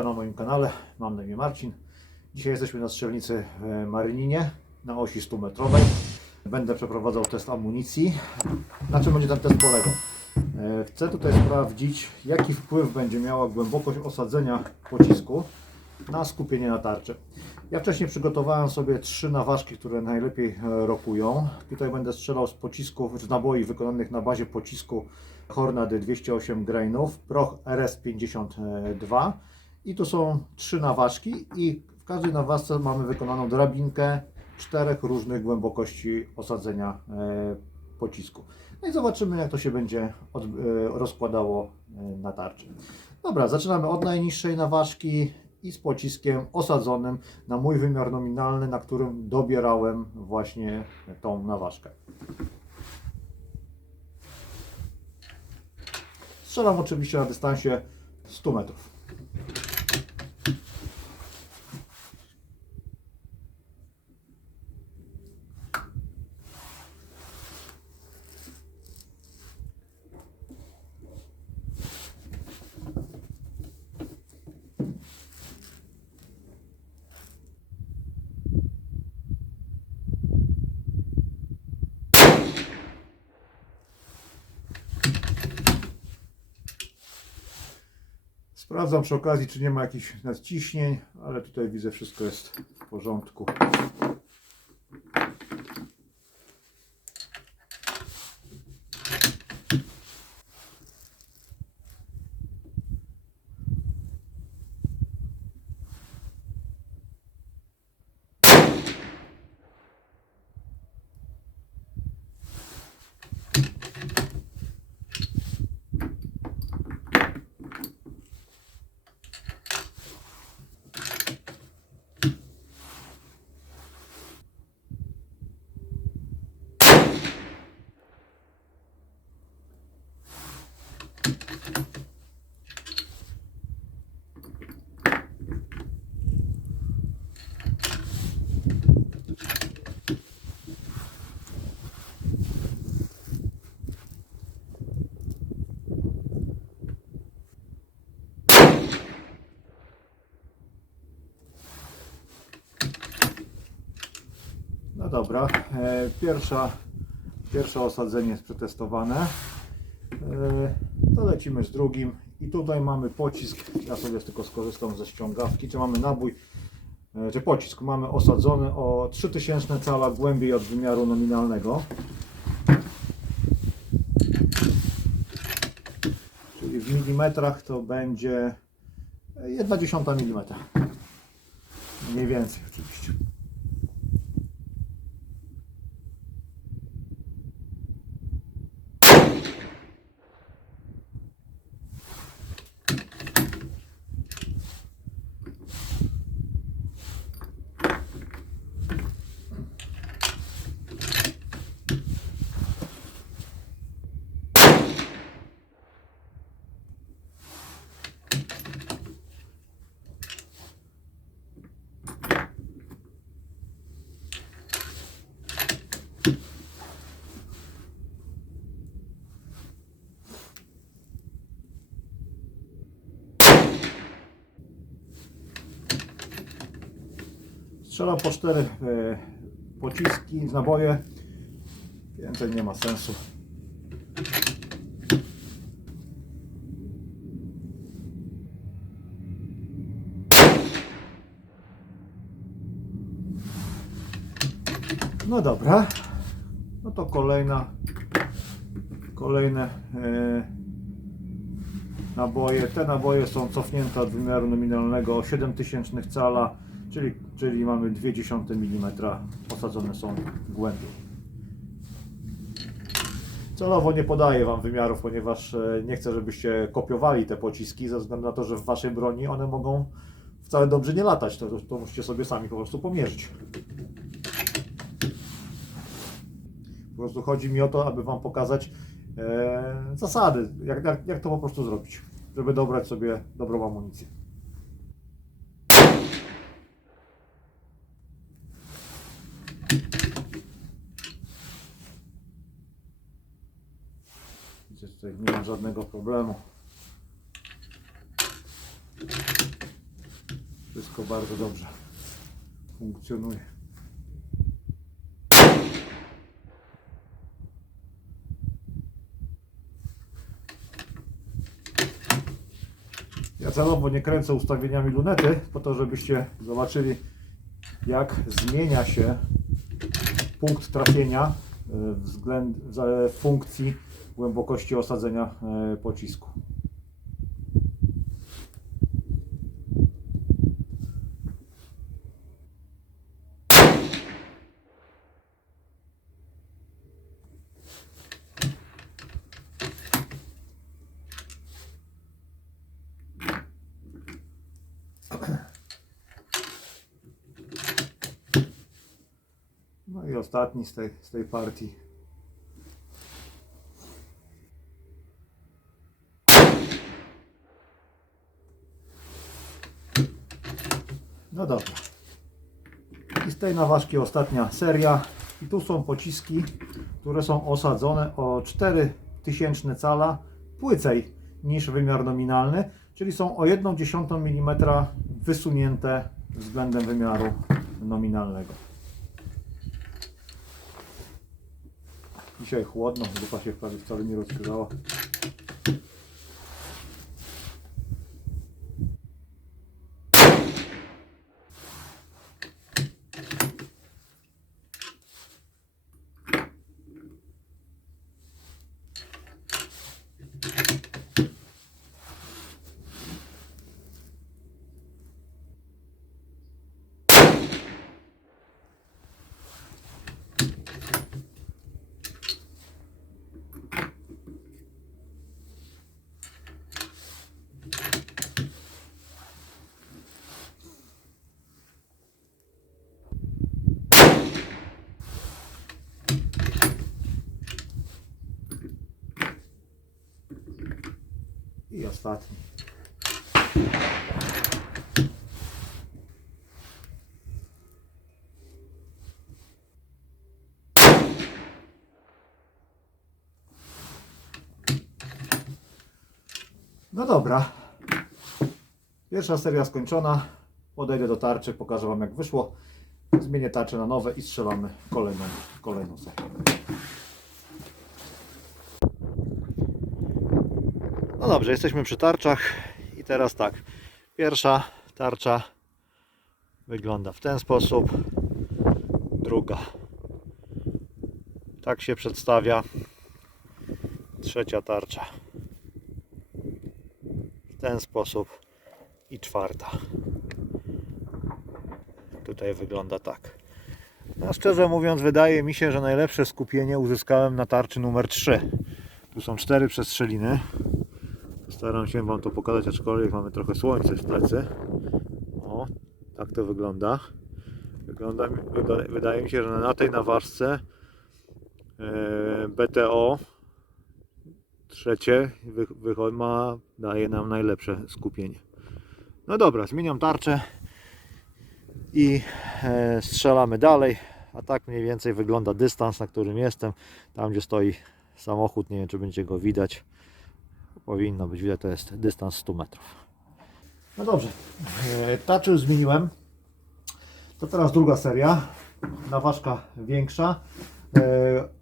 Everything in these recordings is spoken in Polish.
Witam na moim kanale, mam na imię Marcin. Dzisiaj jesteśmy na strzelnicy Maryninie na osi 100 metrowej. Będę przeprowadzał test amunicji. Na czym będzie ten test polegał? E, Chcę tutaj sprawdzić, jaki wpływ będzie miała głębokość osadzenia pocisku na skupienie na tarczy. Ja wcześniej przygotowałem sobie trzy naważki, które najlepiej e, rokują. Tutaj będę strzelał z pocisków, z naboi wykonanych na bazie pocisku Hornady 208 grainów, Proch RS52 i tu są trzy naważki i w każdej naważce mamy wykonaną drabinkę czterech różnych głębokości osadzenia e, pocisku. No i zobaczymy jak to się będzie e, rozkładało e, na tarczy. Dobra, zaczynamy od najniższej naważki i z pociskiem osadzonym na mój wymiar nominalny, na którym dobierałem właśnie tą naważkę. Strzelam oczywiście na dystansie 100 metrów. Sprawdzam przy okazji, czy nie ma jakichś nadciśnień, ale tutaj widzę, wszystko jest w porządku. Dobra, e, pierwsza, pierwsze osadzenie jest przetestowane. E, to lecimy z drugim i tutaj mamy pocisk, ja sobie tylko skorzystam ze ściągawki, czy mamy nabój, e, czy pocisk mamy osadzony o 3000 cala głębiej od wymiaru nominalnego. Czyli w milimetrach to będzie 1 dziesiąta milimetra. Mniej więcej oczywiście. Strzelam po cztery e, pociski z naboje. Więcej nie ma sensu. No dobra. No to kolejna kolejne e, naboje. Te naboje są cofnięte od wymiaru nominalnego o 7000 cala, czyli, czyli mamy 0,2 mm osadzone są głębiej. Celowo nie podaję Wam wymiarów, ponieważ e, nie chcę, żebyście kopiowali te pociski, ze względu na to, że w Waszej broni one mogą wcale dobrze nie latać. To, to musicie sobie sami po prostu pomierzyć. Po prostu chodzi mi o to, aby Wam pokazać e, zasady, jak, jak, jak to po prostu zrobić, żeby dobrać sobie dobrą amunicję. Widzę, tutaj nie ma żadnego problemu. Wszystko bardzo dobrze funkcjonuje. Ja celowo nie kręcę ustawieniami lunety, po to, żebyście zobaczyli, jak zmienia się punkt trafienia y, względ w funkcji głębokości osadzenia y, pocisku. No i ostatni z tej, z tej partii. Dobra. I z tej naważki ostatnia seria. I tu są pociski, które są osadzone o 4000 cala płycej niż wymiar nominalny, czyli są o 1,1 mm wysunięte względem wymiaru nominalnego. Dzisiaj chłodno, zupa się prawie wcale nie rozgrzała. I ostatni. No dobra. Pierwsza seria skończona. Podejdę do tarczy, pokażę Wam jak wyszło. Zmienię tarczę na nowe i strzelamy kolejną, kolejną serię. No dobrze, jesteśmy przy tarczach i teraz tak. Pierwsza tarcza wygląda w ten sposób. Druga. Tak się przedstawia. Trzecia tarcza. W ten sposób. I czwarta. Tutaj wygląda tak. No szczerze mówiąc, wydaje mi się, że najlepsze skupienie uzyskałem na tarczy numer 3. Tu są cztery przestrzeliny. Staram się Wam to pokazać, aczkolwiek mamy trochę słońce w plecy. O, tak to wygląda. wygląda wydaje mi się, że na tej naważce e, BTO trzecie wy, ma, daje nam najlepsze skupienie. No dobra, zmieniam tarczę i e, strzelamy dalej. A tak mniej więcej wygląda dystans, na którym jestem. Tam, gdzie stoi samochód, nie wiem, czy będzie go widać powinno być widać, to jest dystans 100 metrów. No dobrze, e, tarczę już zmieniłem. To teraz druga seria, naważka większa. E,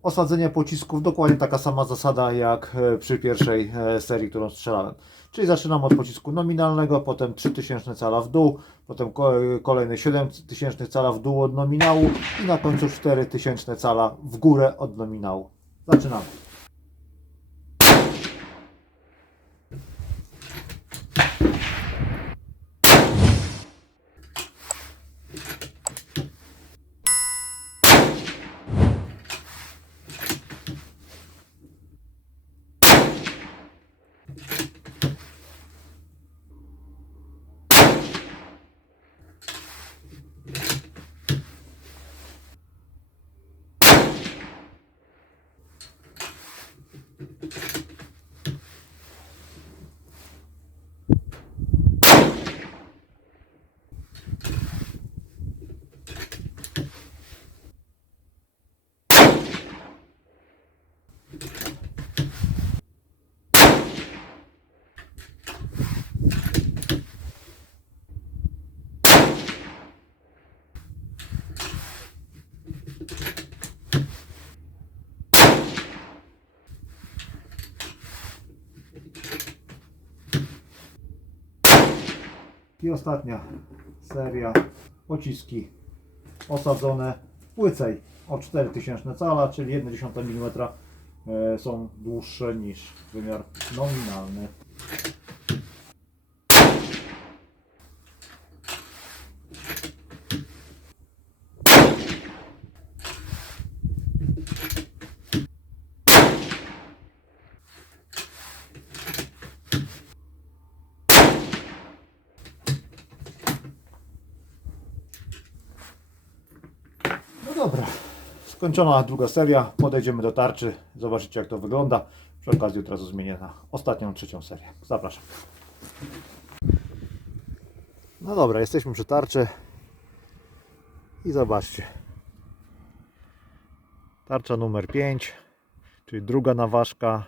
Osadzenie pocisków, dokładnie taka sama zasada jak e, przy pierwszej serii, którą strzelałem. Czyli zaczynam od pocisku nominalnego, potem 3000 cala w dół, potem ko- kolejne 7000 cala w dół od nominału i na końcu 4000 cala w górę od nominału. Zaczynamy. I ostatnia seria pociski osadzone płycej o 4000 cala, czyli 1,1 mm e, są dłuższe niż wymiar nominalny. No dobra, skończona druga seria. Podejdziemy do tarczy, zobaczycie jak to wygląda. Przy okazji od razu zmienię na ostatnią, trzecią serię. Zapraszam. No dobra, jesteśmy przy tarczy. I zobaczcie. Tarcza numer 5, czyli druga naważka,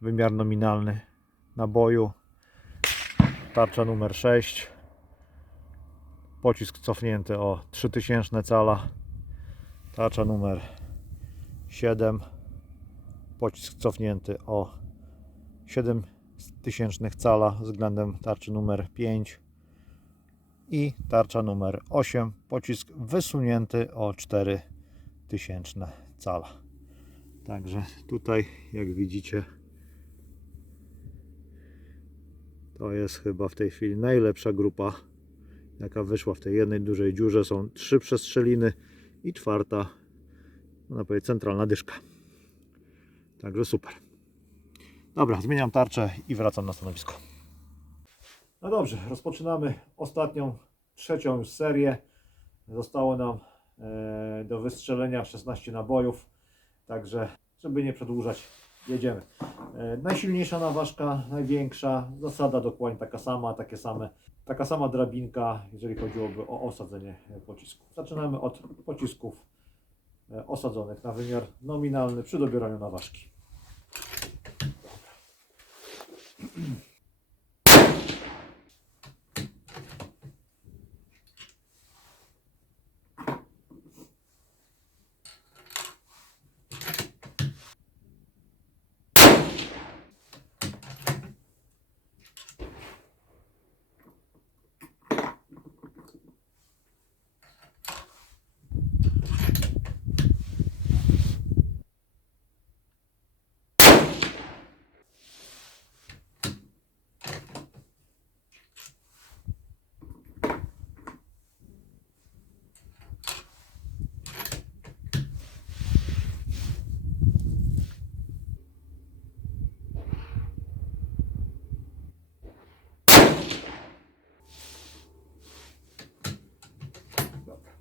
wymiar nominalny naboju. Tarcza numer 6, pocisk cofnięty o 3000 cala. Tarcza numer 7, pocisk cofnięty o 7000 cala względem tarczy numer 5 i tarcza numer 8, pocisk wysunięty o 4000 cala. Także tutaj, jak widzicie, to jest chyba w tej chwili najlepsza grupa, jaka wyszła w tej jednej dużej dziurze. Są trzy przestrzeliny i czwarta, można powiedzieć, centralna dyszka. Także super. Dobra, zmieniam tarczę i wracam na stanowisko. No dobrze, rozpoczynamy ostatnią, trzecią już serię. Zostało nam e, do wystrzelenia 16 nabojów, także żeby nie przedłużać, jedziemy. E, najsilniejsza naważka, największa, zasada dokładnie taka sama, takie same, taka sama drabinka, jeżeli chodziłoby o osadzenie e, pocisków. Zaczynamy od pocisków e, osadzonych na wymiar nominalny przy dobieraniu naważki. Dobra,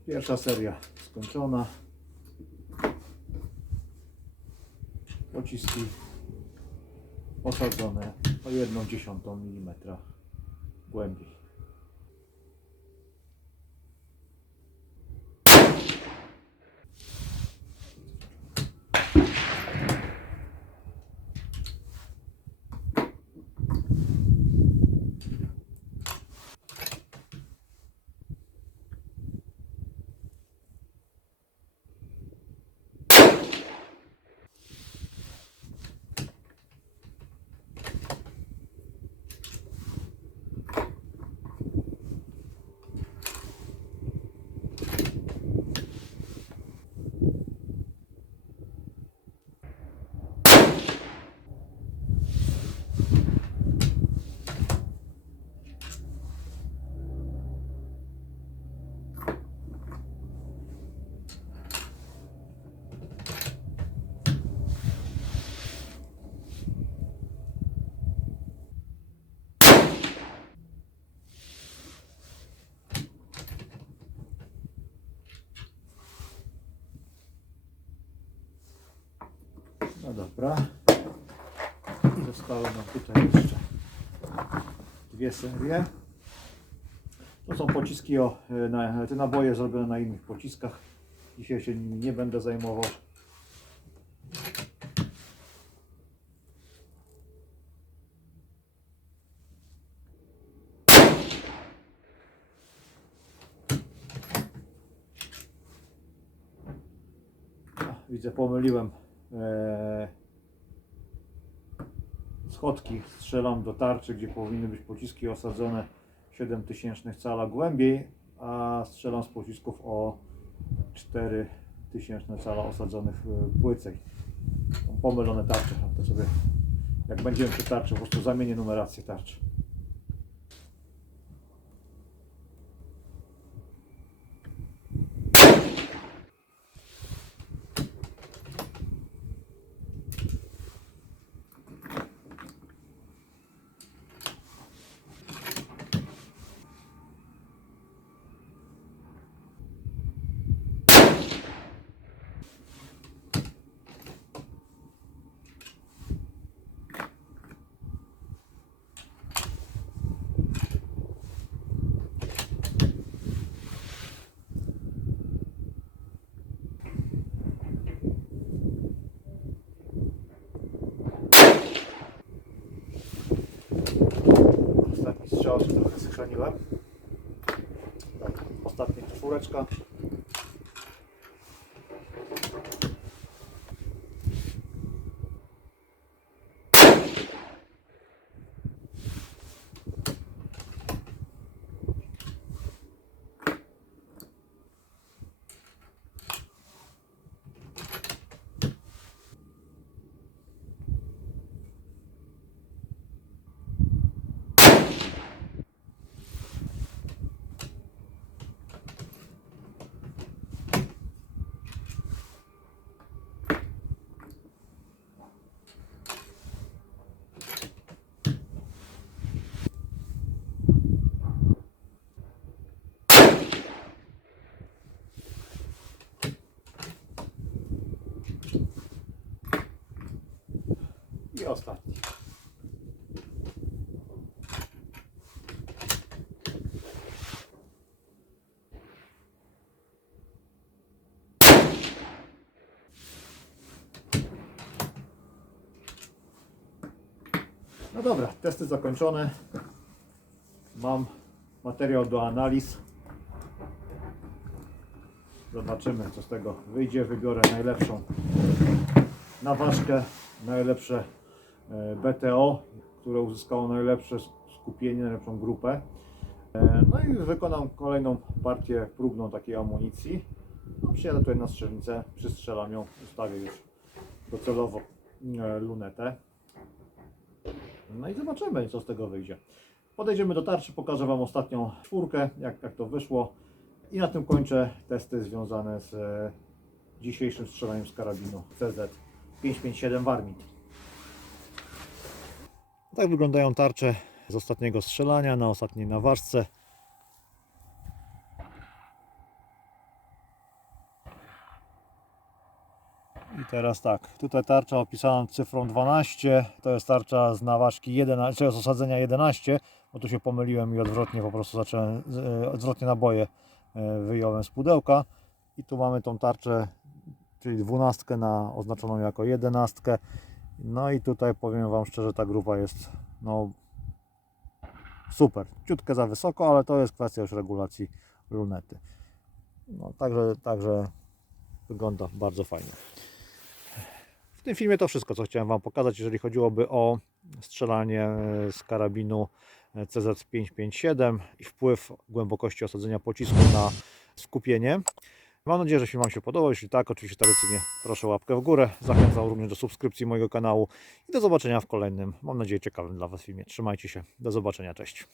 pierwsza seria skończona. Pociski osadzone o 1,1 mm głębiej. No dobra. Zostały nam tutaj jeszcze dwie serie. To są pociski o, e, na, te naboje zrobione na innych pociskach. Dzisiaj się nimi nie będę zajmował. Widzę, pomyliłem schodki. Strzelam do tarczy, gdzie powinny być pociski osadzone 0,7 cala głębiej, a strzelam z pocisków o 4000 cala osadzonych y, płycej. Pomylone tarcze, to sobie jak będziemy przy tarczy, po prostu zamienię numerację tarczy. Strzał się trochę schrzaniłem. Dobra, ostatnia czwóreczka. Ostatni. No dobra, testy zakończone. Mam materiał do analiz. Zobaczymy, co z tego wyjdzie. Wybiorę najlepszą na ważkę, najlepsze BTO, które uzyskało najlepsze skupienie, najlepszą grupę. E, No i wykonam kolejną partię próbną takiej amunicji. No, przyjadę tutaj na strzelnicę, przystrzelam ją, ustawię już docelowo e, lunetę. No i zobaczymy, co z tego wyjdzie. Podejdziemy do tarczy, pokażę Wam ostatnią czwórkę, jak, jak to wyszło. I na tym kończę testy związane z e, dzisiejszym strzelaniem z karabinu CZ 557 Warmit. Tak wyglądają tarcze z ostatniego strzelania na ostatniej naważce. I teraz tak, tutaj tarcza opisana cyfrą 12, to jest tarcza z naważki 11, czy z osadzenia 11, bo tu się pomyliłem i odwrotnie po prostu zacząłem, e, odwrotnie naboje e, wyjąłem z pudełka. I tu mamy tą tarczę, czyli 12 na, oznaczoną jako 11. No i tutaj powiem Wam szczerze, ta grupa jest no super, ciutkę za wysoko, ale to jest kwestia już regulacji lunety. No, także, także wygląda bardzo fajnie. W tym filmie to wszystko, co chciałem Wam pokazać, jeżeli chodziłoby o strzelanie z karabinu CZ557 i wpływ głębokości osadzenia pocisku na skupienie. Mam nadzieję, że film Wam się podobał. Jeśli tak, oczywiście tradycyjnie proszę łapkę w górę. Zachęcam również do subskrypcji mojego kanału i do zobaczenia w kolejnym, mam nadzieję, ciekawym dla Was filmie. Trzymajcie się, do zobaczenia, cześć.